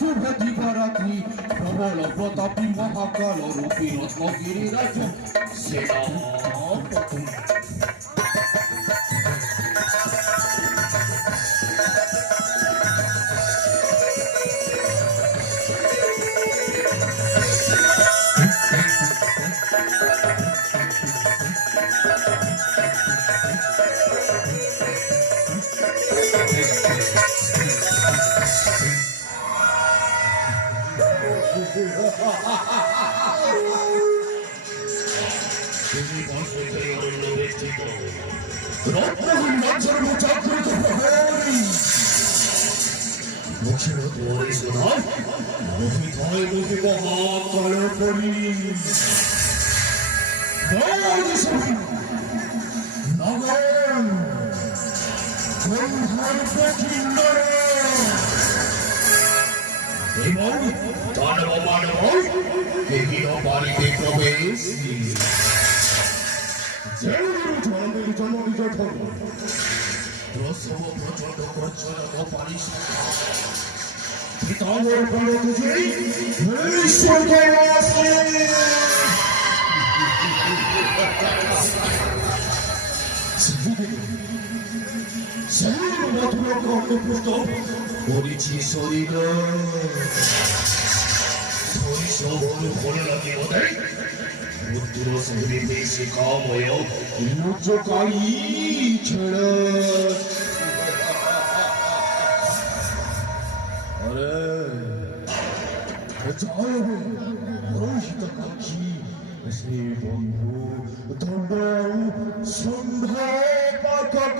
শুভ দিবারাত্রি প্রবল প্রতাপী মহাকাল রূপী রত্নগিরিরাজ সেনাপতি রত্নহীন রাজ্যের মুচাগ্রত প্রহরী মুখের তোরে শোনা মুখি ধরে মুখি মহাকাল করি নগর গন্ধর প্রকিন্নরে এবং দানব মানব দেহীন বাড়িতে প্রবেশ প্রসব প্রচন্ড গর্জনক পারিস পিতামর বলে তুঝে ঈশ্বর আসে শরীর মধুর কর্ণপুষ্ট করেছি শরীর সবল ফলে লাগে বোধে পুত্র শরীরে শিখাময় উচ্চকায়ী ছেড়ে আরে জয় রোহিত কাক্ষী শ্রী বন্ধু দণ্ড সন্ধ্যা পাঠক